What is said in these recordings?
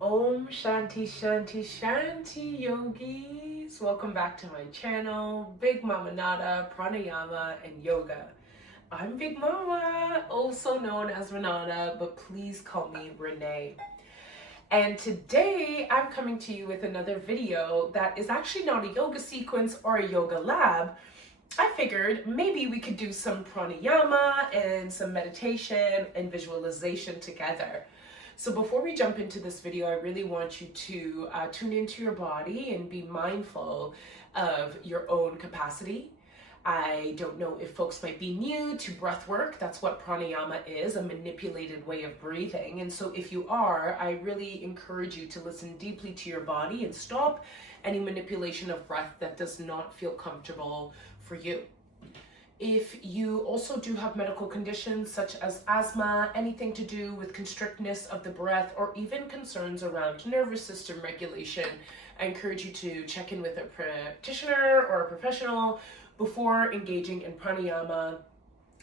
Om Shanti Shanti Shanti Yogis. Welcome back to my channel, BIGMAMANATA, Pranayama, and Yoga. I'm Big Mama, also known as Renata, but please call me Renee. And today I'm coming to you with another video that is actually not a yoga sequence or a yoga lab. I figured maybe we could do some pranayama and some meditation and visualization together. So before we jump into this video, I really want you to tune into your body and be mindful of your own capacity. I don't know if folks might be new to breath work. That's what pranayama is, a manipulated way of breathing. And so if you are, I really encourage you to listen deeply to your body and stop any manipulation of breath that does not feel comfortable for you. If you also do have medical conditions such as asthma, anything to do with constrictness of the breath, or even concerns around nervous system regulation, I encourage you to check in with a practitioner or a professional before engaging in pranayama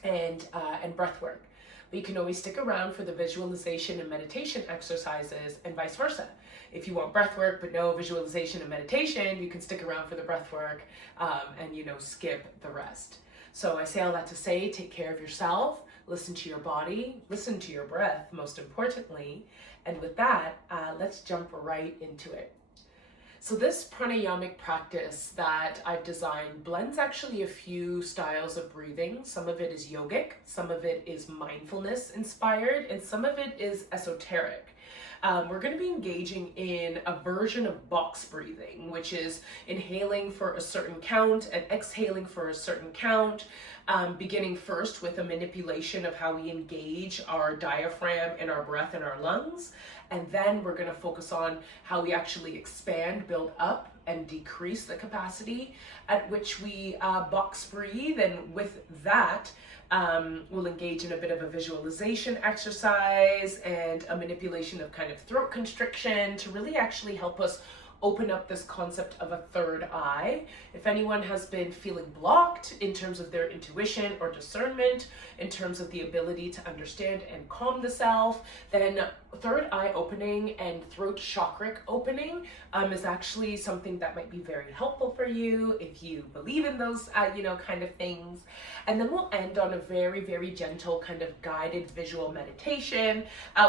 and breath work. But you can always stick around for the visualization and meditation exercises and vice versa. If you want breath work but no visualization and meditation, you can stick around for the breath work and skip the rest. So I say all that to say, take care of yourself, listen to your body, listen to your breath, most importantly. And with that, let's jump right into it. So this pranayamic practice that I've designed blends actually a few styles of breathing. Some of it is yogic, some of it is mindfulness inspired, and some of it is esoteric. We're going to be engaging in a version of box breathing, which is inhaling for a certain count and exhaling for a certain count, beginning first with a manipulation of how we engage our diaphragm and our breath in our lungs. And then we're going to focus on how we actually expand, build up, and decrease the capacity at which we box breathe. And with that, we'll engage in a bit of a visualization exercise and a manipulation of kind of throat constriction to really actually help us open up this concept of a third eye. If anyone has been feeling blocked in terms of their intuition or discernment, in terms of the ability to understand and calm the self, then third eye opening and throat chakra opening is actually something that might be very helpful for you if you believe in those kind of things. And then we'll end on a very, very gentle kind of guided visual meditation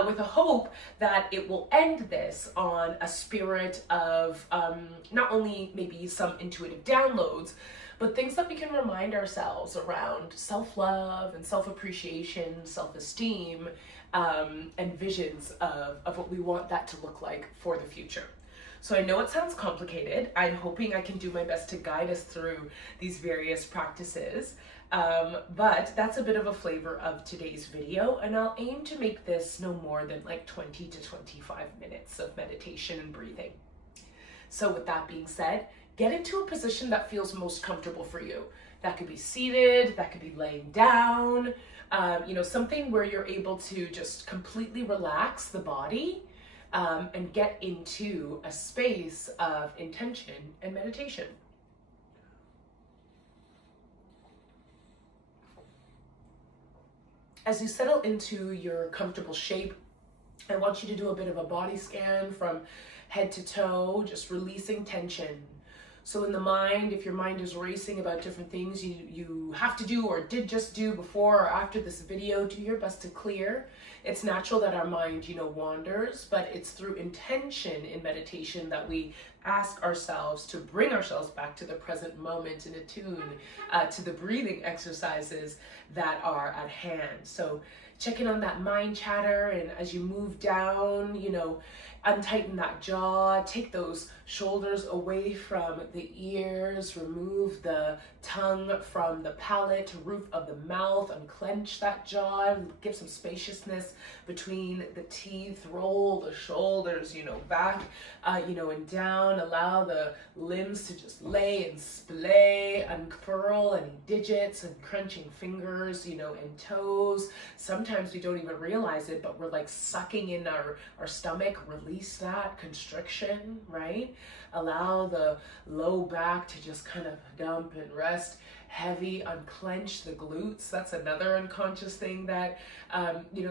with a hope that it will end this on a spirit of not only maybe some intuitive downloads, but things that we can remind ourselves around self-love and self-appreciation, self-esteem, and visions of what we want that to look like for the future. So I know it sounds complicated. I'm hoping I can do my best to guide us through these various practices, but that's a bit of a flavor of today's video, and I'll aim to make this no more than like 20 to 25 minutes of meditation and breathing. So with that being said, get into a position that feels most comfortable for you. That could be seated, that could be laying down, something where you're able to just completely relax the body and get into a space of intention and meditation. As you settle into your comfortable shape, I want you to do a bit of a body scan from head to toe, just releasing tension. So in the mind, if your mind is racing about different things you have to do or did just do before or after this video, do your best to clear. It's natural that our mind, wanders, but it's through intention in meditation that we ask ourselves to bring ourselves back to the present moment and attune to the breathing exercises that are at hand. So check in on that mind chatter, and as you move down, untighten that jaw, take those shoulders away from the ears, remove the tongue from the palate, roof of the mouth, unclench that jaw, give some spaciousness between the teeth, roll the shoulders, back, and down, allow the limbs to just lay and splay, unfurl any digits and crunching fingers, and toes. Sometimes we don't even realize it, but we're like sucking in our stomach. Release that constriction, right? Allow the low back to just kind of dump and rest heavy, unclench the glutes. That's another unconscious thing that,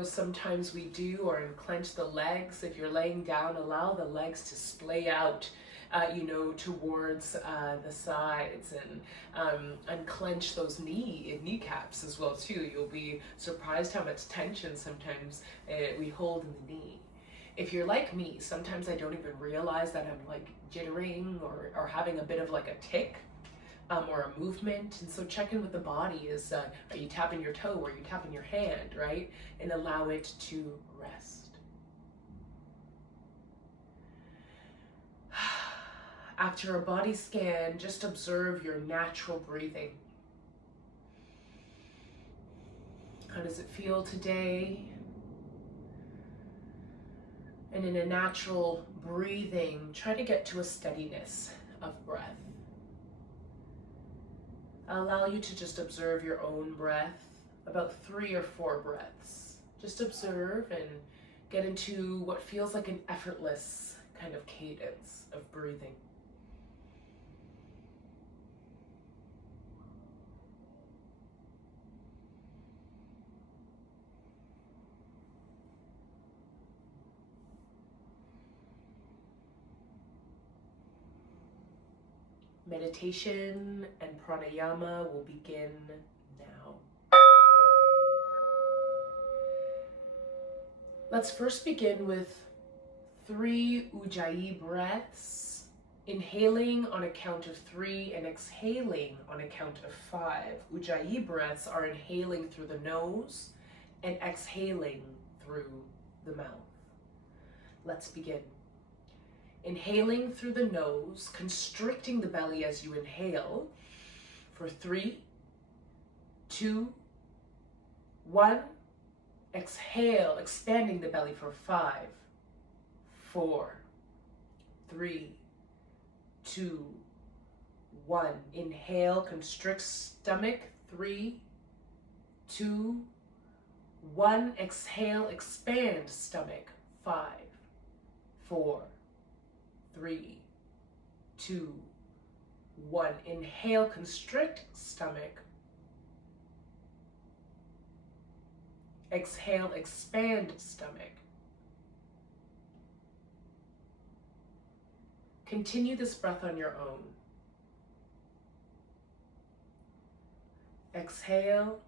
sometimes we do, or unclench the legs. If you're laying down, allow the legs to splay out, towards the sides, and unclench those kneecaps as well too. You'll be surprised how much tension sometimes we hold in the knee. If you're like me, sometimes I don't even realize that I'm like jittering or having a bit of like a tic or a movement. And so check in with the body. Are you tapping your toe, or are you tapping your hand, right? And allow it to rest. After a body scan, just observe your natural breathing. How does it feel today? And in a natural breathing, try to get to a steadiness of breath. I'll allow you to just observe your own breath, about 3 or 4 breaths. Just observe and get into what feels like an effortless kind of cadence of breathing. Meditation and pranayama will begin now. Let's first begin with 3 ujjayi breaths, inhaling on a count of 3 and exhaling on a count of 5. Ujjayi breaths are inhaling through the nose and exhaling through the mouth. Let's begin. Inhaling through the nose, constricting the belly as you inhale for 3, 2, 1. Exhale, expanding the belly for 5, 4, 3, 2, 1. Inhale, constrict stomach, 3, 2, 1. Exhale, expand stomach, 5, 4, 3, 2, 1. Inhale, constrict stomach. Exhale, expand stomach. Continue this breath on your own. Exhale.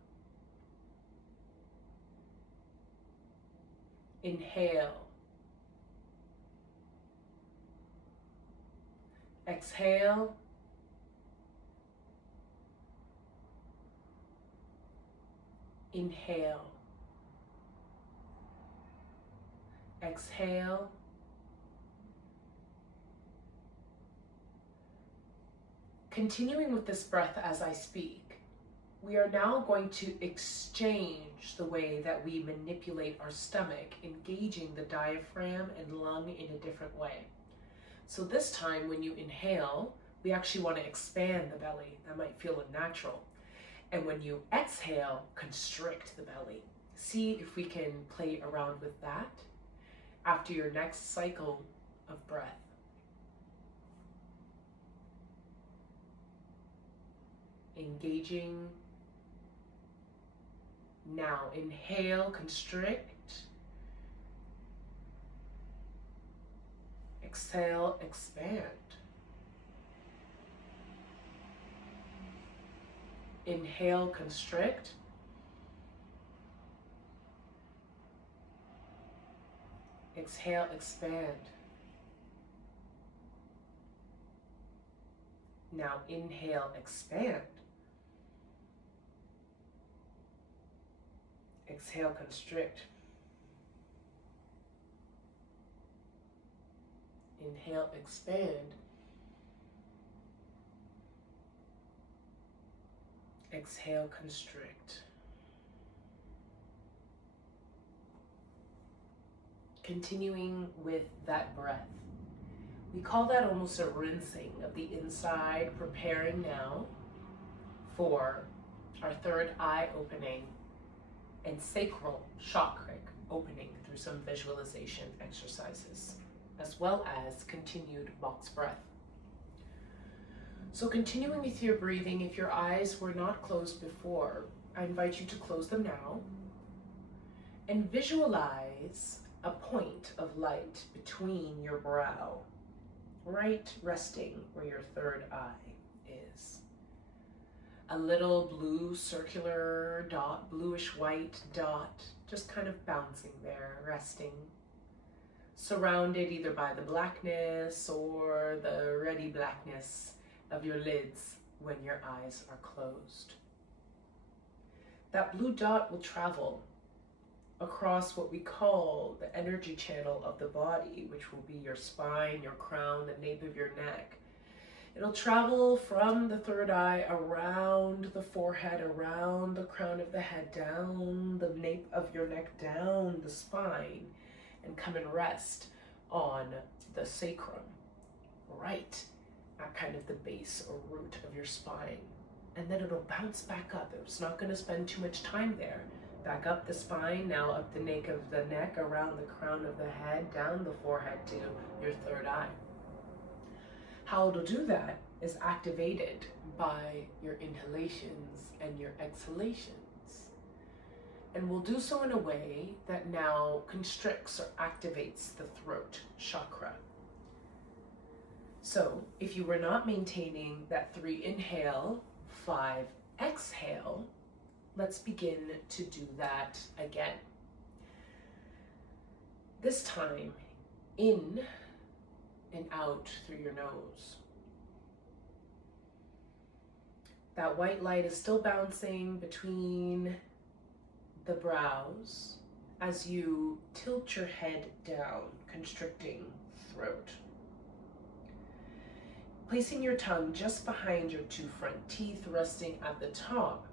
Inhale. Exhale. Inhale. Exhale. Continuing with this breath as I speak, we are now going to exchange the way that we manipulate our stomach, engaging the diaphragm and lung in a different way. So this time when you inhale, we actually want to expand the belly. That might feel unnatural. And when you exhale, constrict the belly. See if we can play around with that after your next cycle of breath. Engaging. Now inhale, constrict. Exhale, expand. Inhale, constrict. Exhale, expand. Now inhale, expand. Exhale, constrict. Inhale, expand. Exhale, constrict. Continuing with that breath. We call that almost a rinsing of the inside, preparing now for our third eye opening and sacral chakra opening through some visualization exercises, as well as continued box breath. So continuing with your breathing, if your eyes were not closed before, I invite you to close them now and visualize a point of light between your brow, right resting where your third eye is. A little blue circular dot, bluish white dot, just kind of bouncing there, resting, surrounded either by the blackness or the reddy blackness of your lids when your eyes are closed. That blue dot will travel across what we call the energy channel of the body, which will be your spine, your crown, the nape of your neck. It'll travel from the third eye around the forehead, around the crown of the head, down the nape of your neck, down the spine, and come and rest on the sacrum, right at kind of the base or root of your spine. And then it'll bounce back up. It's not going to spend too much time there. Back up the spine, now up the nape of the neck, around the crown of the head, down the forehead to your third eye. How it'll do that is activated by your inhalations and your exhalations. And we'll do so in a way that now constricts or activates the throat chakra. So if you were not maintaining that 3 inhale, 5 exhale, let's begin to do that again. This time, in and out through your nose. That white light is still bouncing between the brows as you tilt your head down, constricting throat. Placing your tongue just behind your 2 front teeth, resting at the top,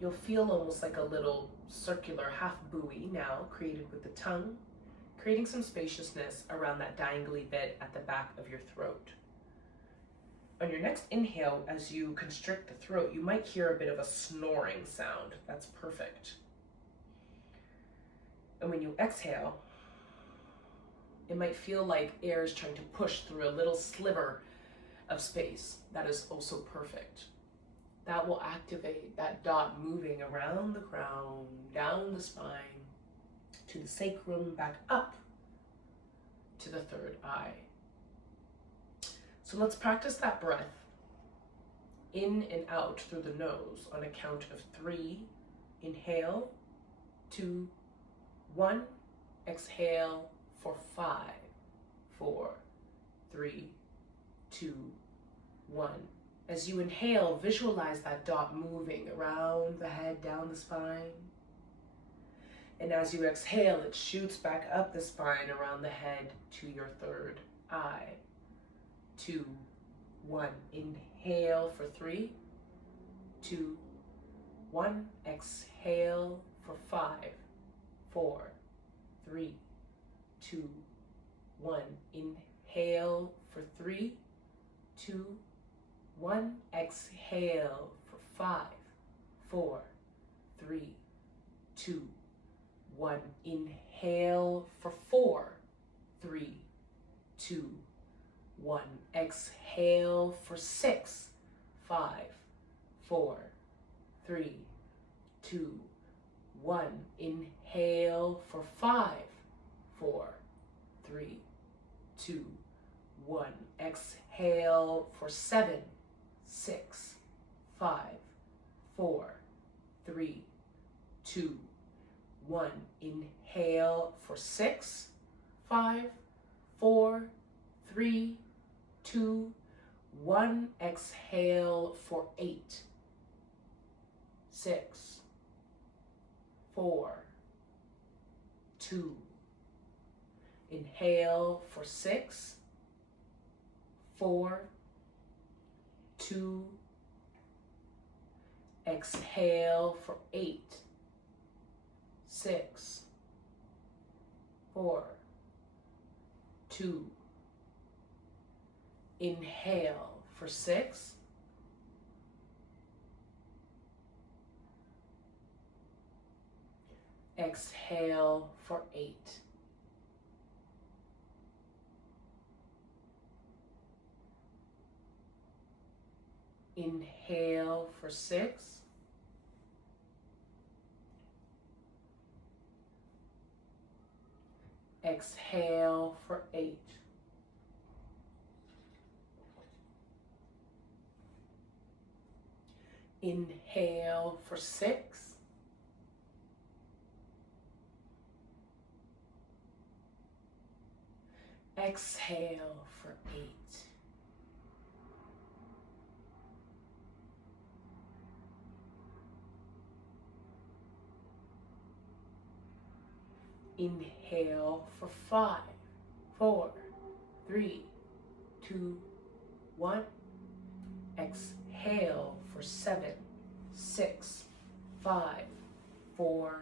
you'll feel almost like a little circular half buoy now created with the tongue, creating some spaciousness around that dangly bit at the back of your throat. On your next inhale, as you constrict the throat, you might hear a bit of a snoring sound. That's perfect. And when you exhale, it might feel like air is trying to push through a little sliver of space. That is also perfect. That will activate that dot moving around the crown, down the spine, to the sacrum, back up to the third eye. So let's practice that breath in and out through the nose on a count of 3. Inhale, 2, 1. Exhale for 5, 4, 3, 2, 1. As you inhale, visualize that dot moving around the head, down the spine. And as you exhale, it shoots back up the spine, around the head to your third eye. 2, 1. Inhale for 3, 2, 1. Exhale for 5, 4, 3, 2, 1. Inhale for 3, 2, 1. Exhale for 5, 4, 3, 2, 1. Inhale for 4, 3, 2, 1. Exhale for 6, 5, 4, 3, 2, 1. Inhale for 5, 4, 3, 2, 1. Exhale for 7, 6, 5, 4, 3, 2, 1. Inhale for 6, 5, 4, 3, 2, 1. Exhale for 8, 6, 4, 2. Inhale for 6, 4, 2. Exhale for 8, 6, 4, 2. Inhale for 6, exhale for 8. Inhale for 6. Exhale for 8. Inhale for 6. Exhale for 8. Inhale for 5, 4, 3, 2, 1. Exhale for 7, 6, 5, 4,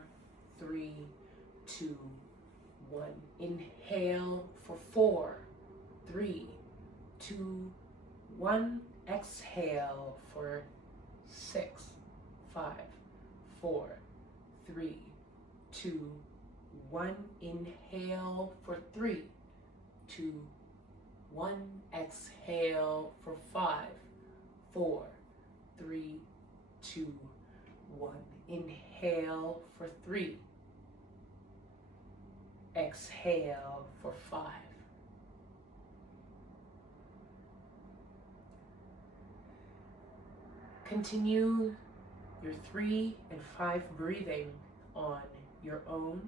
3, 2, 1. Inhale for 4, 3, 2, 1. Exhale for 6, 5, 4, 3, 2, 1. Inhale for 3, 2, 1. Exhale for 5, 4, 3, 2, 1. Inhale for 3. Exhale for 5. Continue your 3 and 5 breathing on your own.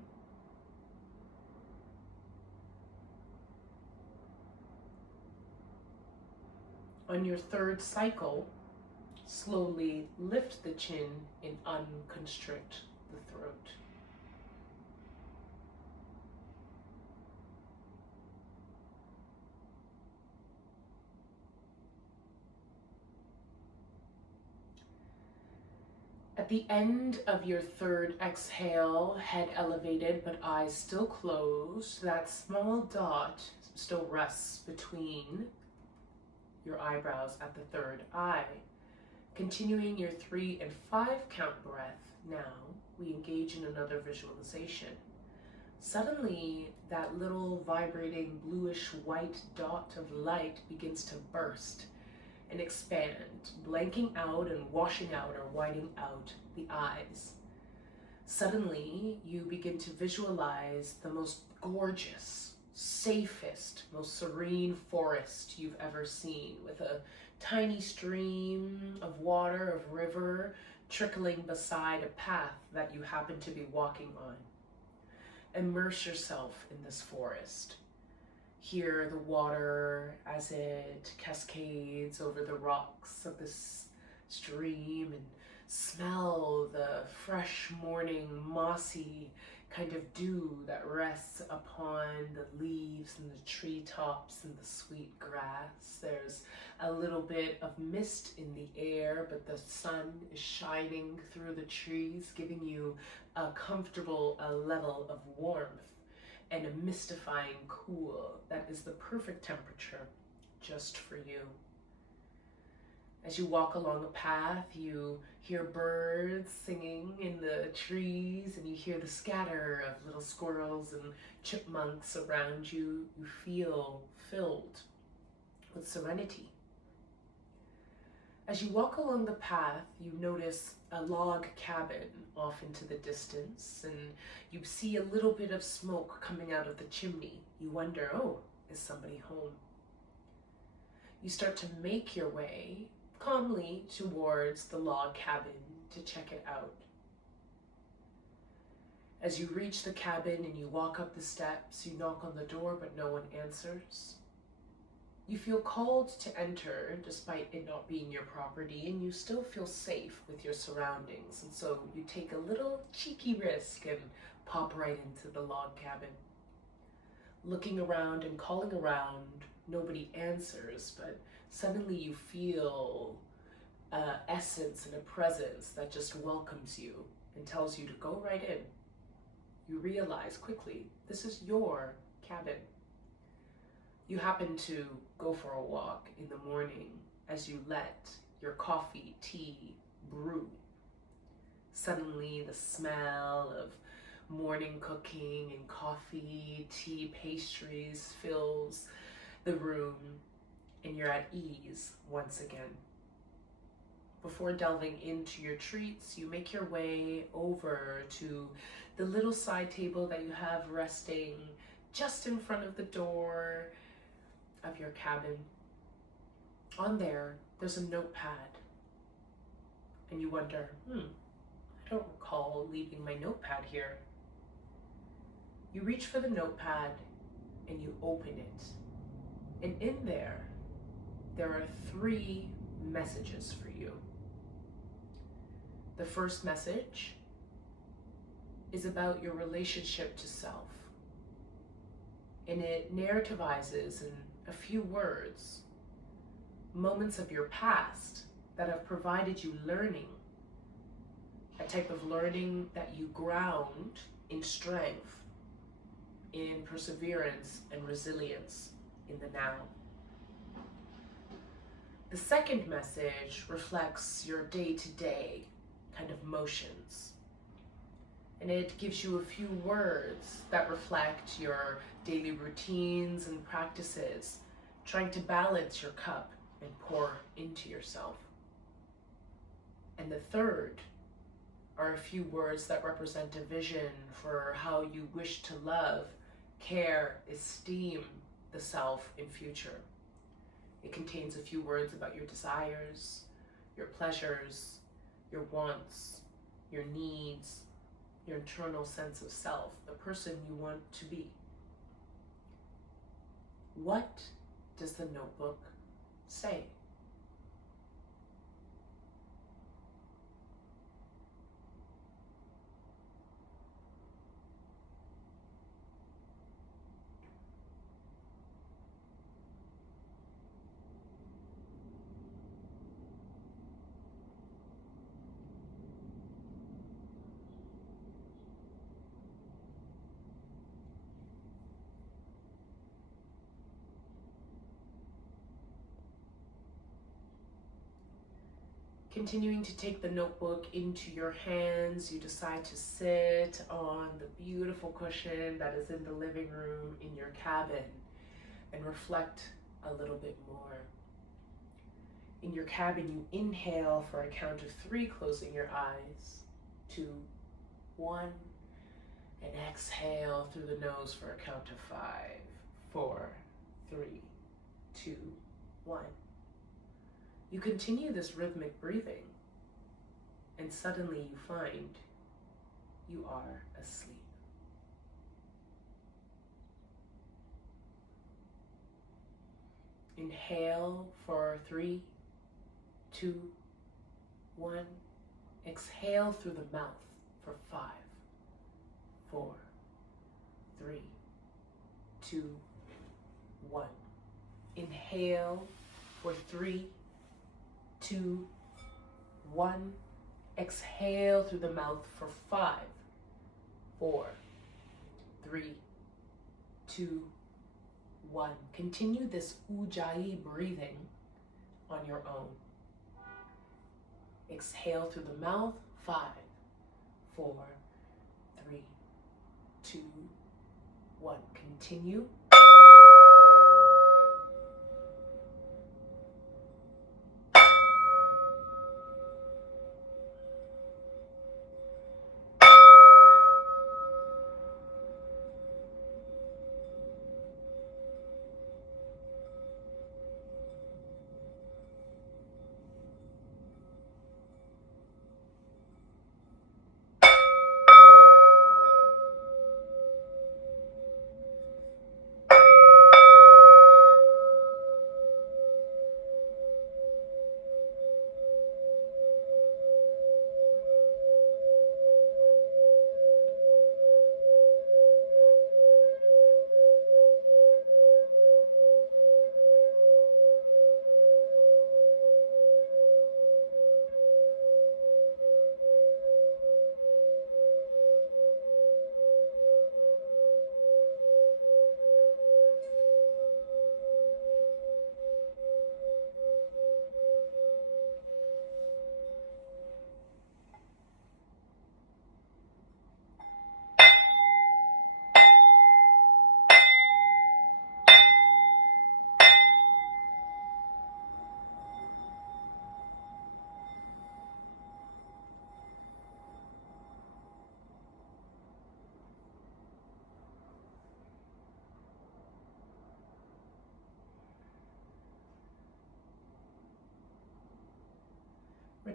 On your 3rd cycle, slowly lift the chin and unconstrict the throat. At the end of your 3rd exhale, head elevated but eyes still closed, that small dot still rests between your eyebrows at the 3rd eye. Continuing your 3 and 5 count breath, now we engage in another visualization. Suddenly, that little vibrating bluish white dot of light begins to burst and expand, blanking out and washing out or whiting out the eyes. Suddenly, you begin to visualize the most gorgeous, safest, most serene forest you've ever seen, with a tiny stream of water, of river, trickling beside a path that you happen to be walking on. Immerse yourself in this forest. Hear the water as it cascades over the rocks of this stream, and smell the fresh morning mossy kind of dew that rests upon the leaves and the treetops and the sweet grass. There's a little bit of mist in the air, but the sun is shining through the trees, giving you a comfortable level of warmth and a mystifying cool that is the perfect temperature just for you. As you walk along a path, you hear birds singing in the trees, and you hear the scatter of little squirrels and chipmunks around you. You feel filled with serenity. As you walk along the path, you notice a log cabin off into the distance, and you see a little bit of smoke coming out of the chimney. You wonder, oh, is somebody home? You start to make your way calmly towards the log cabin to check it out. As you reach the cabin and you walk up the steps, you knock on the door, but no one answers. You feel called to enter despite it not being your property, and you still feel safe with your surroundings, and so you take a little cheeky risk and pop right into the log cabin. Looking around and calling around, nobody answers, but suddenly you feel an essence and a presence that just welcomes you and tells you to go right in. You realize quickly, this is your cabin. You happen to go for a walk in the morning as you let your coffee, tea brew. Suddenly the smell of morning cooking and coffee, tea, pastries fills the room, and you're at ease once again. before delving into your treats, you make your way over to the little side table that you have resting just in front of the door of your cabin. On there, there's a notepad. And you wonder, I don't recall leaving my notepad here. You reach for the notepad and you open it. And in there are 3 messages for you. The first message is about your relationship to self. And it narrativizes in a few words moments of your past that have provided you learning, a type of learning that you ground in strength, in perseverance and resilience in the now. The second message reflects your day-to-day kind of motions. And it gives you a few words that reflect your daily routines and practices, trying to balance your cup and pour into yourself. And the third are a few words that represent a vision for how you wish to love, care, esteem the self in future. It contains a few words about your desires, your pleasures, your wants, your needs, your internal sense of self, the person you want to be. What does the notebook say? Continuing to take the notebook into your hands, you decide to sit on the beautiful cushion that is in the living room in your cabin and reflect a little bit more. In your cabin, you inhale for a count of 3, closing your eyes. 2, 1, and exhale through the nose for a count of 5, 4, 3, 2, 1. You continue this rhythmic breathing, and suddenly you find you are asleep. Inhale for 3, 2, 1. Exhale through the mouth for 5, 4, 3, 2, 1. Inhale for 3, 2, 1. Exhale through the mouth for 5, 4, 3, 2, 1. Continue this ujjayi breathing on your own. Exhale through the mouth, 5, 4, 3, 2, 1. Continue.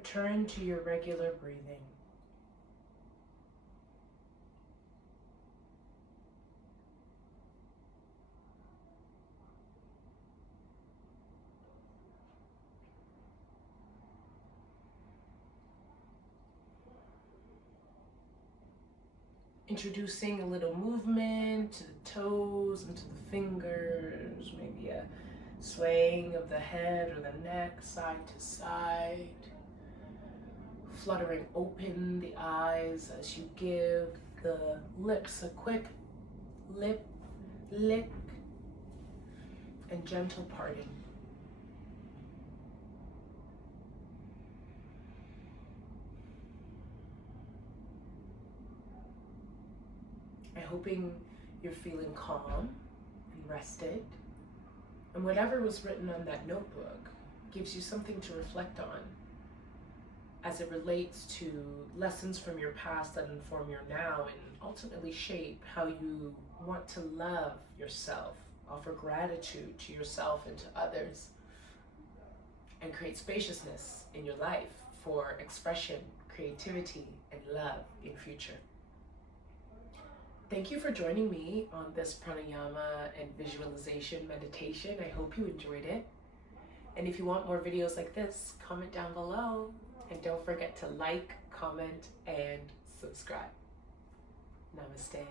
return to your regular breathing. Introducing a little movement to the toes and to the fingers, maybe a swaying of the head or the neck side to side. Fluttering open the eyes as you give the lips a quick lip lick and gentle parting. I'm hoping you're feeling calm and rested, and whatever was written on that notebook gives you something to reflect on as it relates to lessons from your past that inform your now and ultimately shape how you want to love yourself, offer gratitude to yourself and to others, and create spaciousness in your life for expression, creativity, and love in future. Thank you for joining me on this pranayama and visualization meditation. I hope you enjoyed it. And if you want more videos like this, comment down below. And don't forget to like, comment, and subscribe. Namaste.